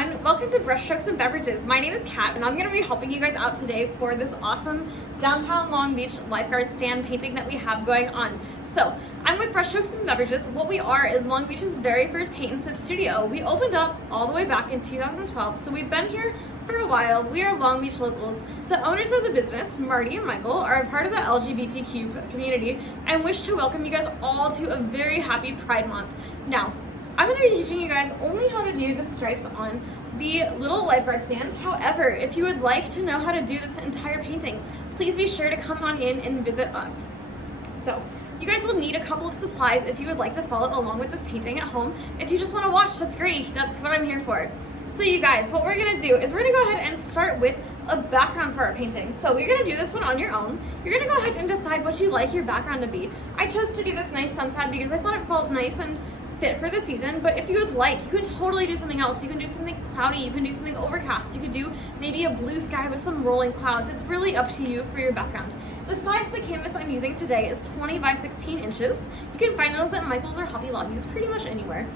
everyone. Welcome to Brushstrokes and Beverages. My name is Kat, and I'm going to be helping you guys out today for this awesome downtown Long Beach lifeguard stand painting that we have going on. So, I'm with Brushstrokes and Beverages. What we are is Long Beach's very first paint and sip studio. We opened up all the way back in 2012, so we've been here for a while. We are Long Beach locals. The owners of the business, Marty and Michael, are a part of the LGBTQ community and wish to welcome you guys all to a very happy Pride Month. Now, I'm going to be teaching you guys only how to do the stripes on the little lifeguard stand. However, if you would like to know how to do this entire painting, please be sure to come on in and visit us. So, you guys will need a couple of supplies if you would like to follow along with this painting at home. If you just want to watch, that's great. That's what I'm here for. So you guys, what we're going to do is we're going to go ahead and start with a background for our painting. So you're going to do this one on your own. You're going to go ahead and decide what you like your background to be. I chose to do this nice sunset because I thought it felt nice and fit for the season, but if you would like, you can totally do something else. You can do something cloudy, you can do something overcast, you could do maybe a blue sky with some rolling clouds. It's really up to you for your background. The size of the canvas I'm using today is 20 by 16 inches. You can find those at Michael's or Hobby Lobby's pretty much anywhere.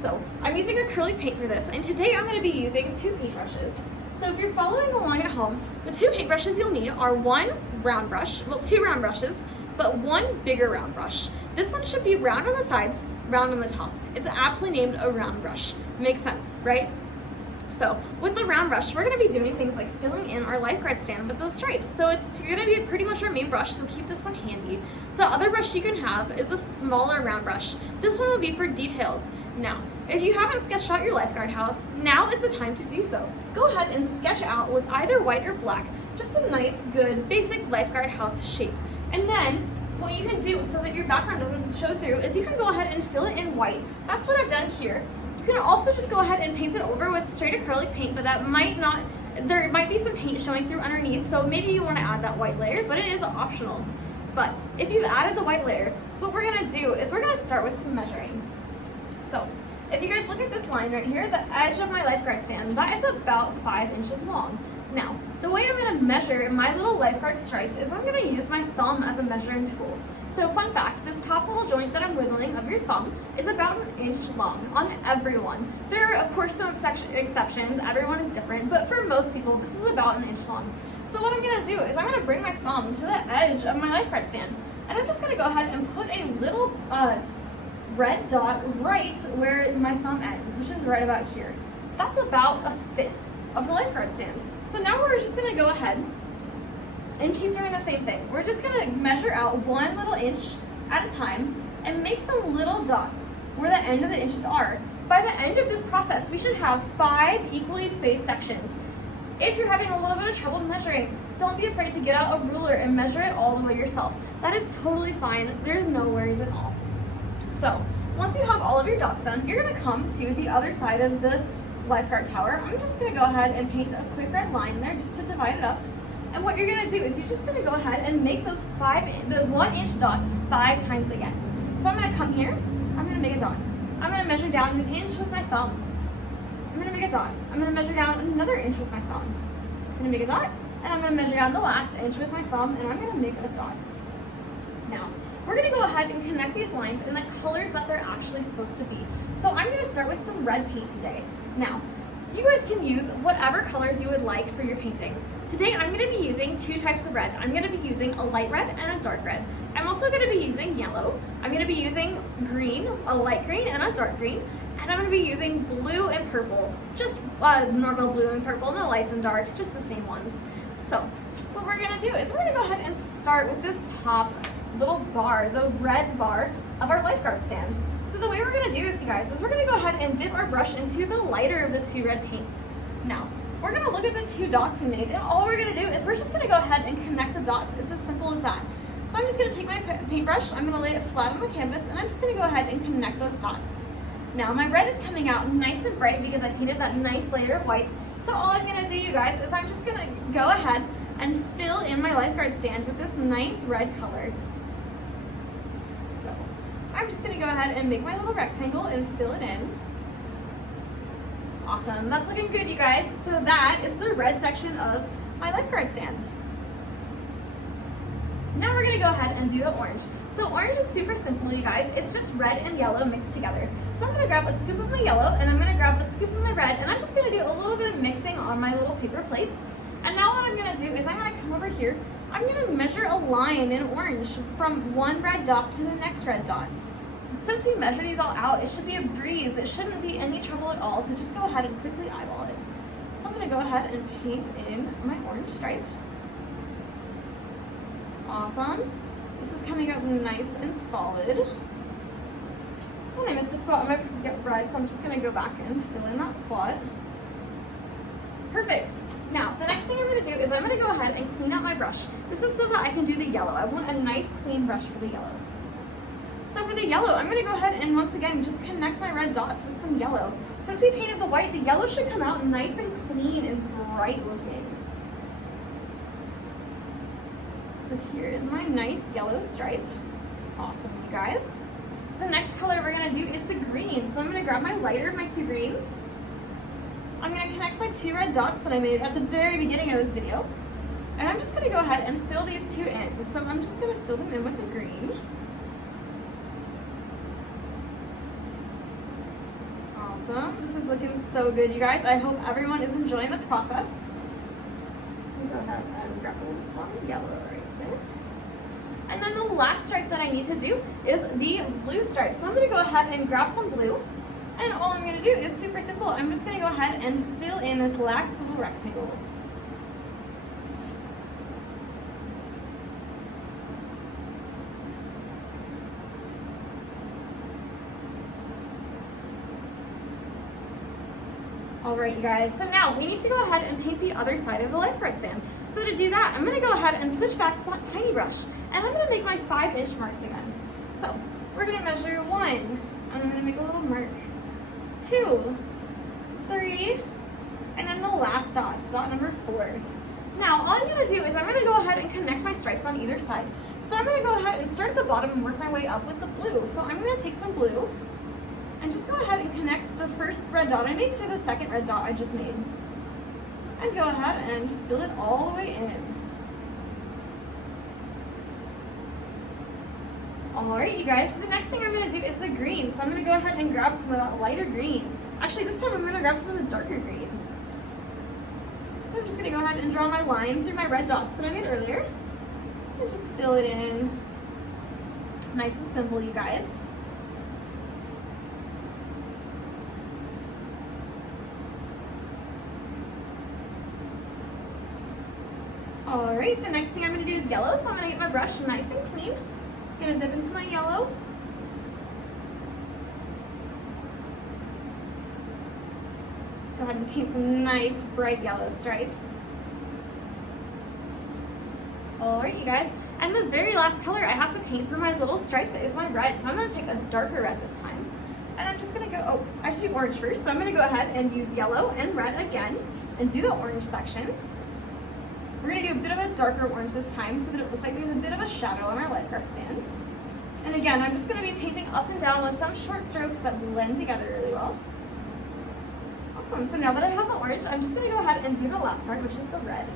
So I'm using acrylic paint for this, and today I'm going to be using two paintbrushes. So if you're following along at home, the two paintbrushes you'll need are one round brush, well, two round brushes, but one bigger round brush. This one should be round on the sides, round on the top. It's aptly named a round brush. Makes sense, right? So with the round brush, we're going to be doing things like filling in our lifeguard stand with those stripes. So it's going to be pretty much our main brush, so keep this one handy. The other brush you can have is a smaller round brush. This one will be for details. Now, if you haven't sketched out your lifeguard house, now is the time to do so. Go ahead and sketch out with either white or black, just a nice, good, basic lifeguard house shape. And then what you can do so that your background doesn't show through is you can go ahead and fill it in white. That's what I've done here. You can also just go ahead and paint it over with straight acrylic paint, but that might not, there might be some paint showing through underneath, so maybe you want to add that white layer, but it is optional. But if you've added the white layer, what we're going to do is we're going to start with some measuring. So if you guys look at this line right here, the edge of my lifeguard stand, that is about 5 inches long. Now, the way I'm going to measure my little lifeguard stripes is I'm going to use my thumb as a measuring tool. So fun fact, this top little joint that I'm wiggling of your thumb is about 1 inch long on everyone. There are of course some exceptions, everyone is different, but for most people this is about 1 inch long. So what I'm going to do is I'm going to bring my thumb to the edge of my lifeguard stand, and I'm just going to go ahead and put a little red dot right where my thumb ends, which is right about here. That's about 1/5 of the lifeguard stand. So now we're just going to go ahead and keep doing the same thing. We're just going to measure out 1 little inch at a time and make some little dots where the end of the inches are. By the end of this process, we should have 5 equally spaced sections. If you're having a little bit of trouble measuring, don't be afraid to get out a ruler and measure it all the way yourself. That is totally fine. There's no worries at all. So once you have all of your dots done, you're going to come to the other side of the lifeguard tower. I'm just going to go ahead and paint a quick red line there just to divide it up. And what you're going to do is you're just going to go ahead and make those 1 inch dots 5 times again. So I'm going to come here, I'm going to make a dot. I'm going to measure down 1 inch with my thumb. I'm going to make a dot. I'm going to measure down another inch with my thumb. I'm going to make a dot, and I'm going to measure down the last inch with my thumb, and I'm going to make a dot. Now, we're going to go ahead and connect these lines in the colors that they're actually supposed to be. So I'm going to start with some red paint today. Now, you guys can use whatever colors you would like for your paintings. Today I'm going to be using 2 types of red. I'm going to be using a light red and a dark red. I'm also going to be using yellow. I'm going to be using green, a light green and a dark green. And I'm going to be using blue and purple. Just normal blue and purple, no lights and darks, just the same ones. So what we're going to do is we're going to go ahead and start with this top little bar, the red bar of our lifeguard stand. So the way we're going to do this, you guys, is we're going to go ahead and dip our brush into the lighter of the 2 red paints. Now, we're going to look at the 2 dots we made, and all we're going to do is we're just going to go ahead and connect the dots. It's as simple as that. So I'm just going to take my paintbrush, I'm going to lay it flat on the canvas, and I'm just going to go ahead and connect those dots. Now, my red is coming out nice and bright because I painted that nice layer of white. So all I'm going to do, you guys, is I'm just going to go ahead and fill in my lifeguard stand with this nice red color. I'm just going to go ahead and make my little rectangle and fill it in. Awesome, that's looking good, you guys. So that is the red section of my lifeguard stand. Now we're going to go ahead and do the orange. So orange is super simple, you guys. It's just red and yellow mixed together. So I'm gonna grab a scoop of my yellow and I'm gonna grab a scoop of my red, and I'm just gonna do a little bit of mixing on my little paper plate. And now what I'm gonna do is I'm gonna come over here. I'm gonna measure a line in orange from one red dot to the next red dot. Since we measure these all out, it should be a breeze. It shouldn't be any trouble at all to just go ahead and quickly eyeball it. So I'm gonna go ahead and paint in my orange stripe. Awesome. This is coming up nice and solid. Oh, I missed a spot on my red, so I'm just gonna go back and fill in that spot. Perfect. Now, the next thing I'm gonna do is I'm gonna go ahead and clean out my brush. This is so that I can do the yellow. I want a nice clean brush for the yellow. So for the yellow, I'm gonna go ahead and once again just connect my red dots with some yellow. Since we painted the white, the yellow should come out nice and clean and bright looking. So here is my nice yellow stripe. Awesome, you guys. The next color we're gonna do is the green. So I'm gonna grab my lighter of my two greens. I'm gonna connect my two red dots that I made at the very beginning of this video. And I'm just gonna go ahead and fill these two in. So I'm just gonna fill them in with the green. Awesome. This is looking so good, you guys. I hope everyone is enjoying the process. Let me go ahead and grab a little spot of yellow right there. And then the last stripe that I need to do is the blue stripe. So I'm gonna go ahead and grab some blue. And all I'm gonna do is super simple. I'm just gonna go ahead and fill in this last little rectangle. All right, you guys, so now we need to go ahead and paint the other side of the lifeguard stand. So to do that, I'm gonna go ahead and switch back to that tiny brush, and I'm gonna make my 5-inch marks again. So we're gonna measure 1, and I'm gonna make a little mark, 2, 3, and then the last dot, dot number 4. Now, all I'm gonna do is I'm gonna go ahead and connect my stripes on either side. So I'm gonna go ahead and start at the bottom and work my way up with the blue. So I'm gonna take some blue, and just go ahead and connect the first red dot I made to the second red dot I just made. And go ahead and fill it all the way in. Alright, you guys, the next thing I'm going to do is the green. So I'm going to go ahead and grab some of that lighter green. Actually, this time I'm going to grab some of the darker green. I'm just going to go ahead and draw my line through my red dots that I made earlier. And just fill it in. Nice and simple, you guys. Alright, the next thing I'm going to do is yellow, so I'm going to get my brush nice and clean. Going to dip into my yellow. Go ahead and paint some nice bright yellow stripes. Alright, you guys, and the very last color I have to paint for my little stripes is my red, so I'm going to take a darker red this time. And I'm just going to go, actually orange first, so I'm going to go ahead and use yellow and red again and do the orange section. We're going to do a bit of a darker orange this time so that it looks like there's a bit of a shadow on our lifeguard stand. And again, I'm just going to be painting up and down with some short strokes that blend together really well. Awesome. So now that I have the orange, I'm just going to go ahead and do the last part, which is the red.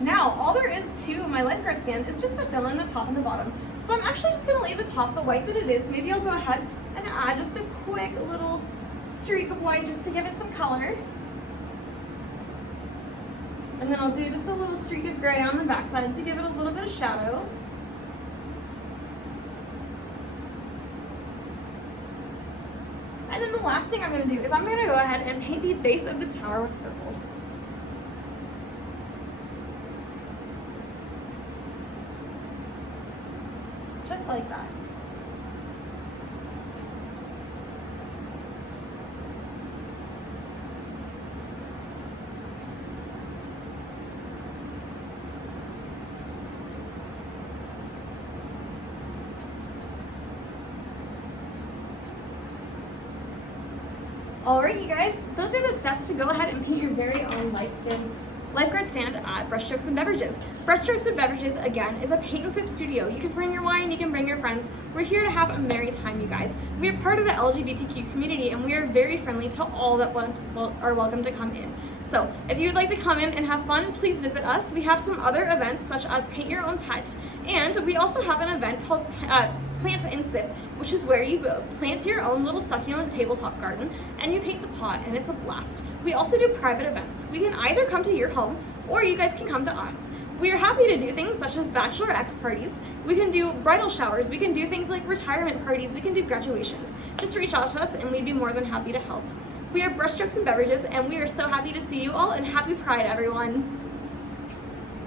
Now, all there is to my lifeguard stand is just to fill in the top and the bottom. So I'm actually just going to leave the top the white that it is. Maybe I'll go ahead and add just a quick little streak of white just to give it some color. And then I'll do just a little streak of gray on the backside to give it a little bit of shadow. And then the last thing I'm going to do is I'm going to go ahead and paint the base of the tower with purple. Just like that. Alright, you guys, those are the steps to go ahead and paint your very own lifeguard stand at Brushstrokes and Beverages. Brushstrokes and Beverages, again, is a paint and sip studio. You can bring your wine, you can bring your friends. We're here to have a merry time, you guys. We are part of the LGBTQ community, and we are very friendly to all that are welcome to come in. So if you'd like to come in and have fun, please visit us. We have some other events such as Paint Your Own Pet, and we also have an event called Plant and Sip, which is where you plant your own little succulent tabletop garden and you paint the pot, and it's a blast. We also do private events. We can either come to your home or you guys can come to us. We are happy to do things such as Bachelor X parties. We can do bridal showers. We can do things like retirement parties. We can do graduations. Just reach out to us and we'd be more than happy to help. We are Brushstrokes and Beverages, and we are so happy to see you all, and happy Pride, everyone.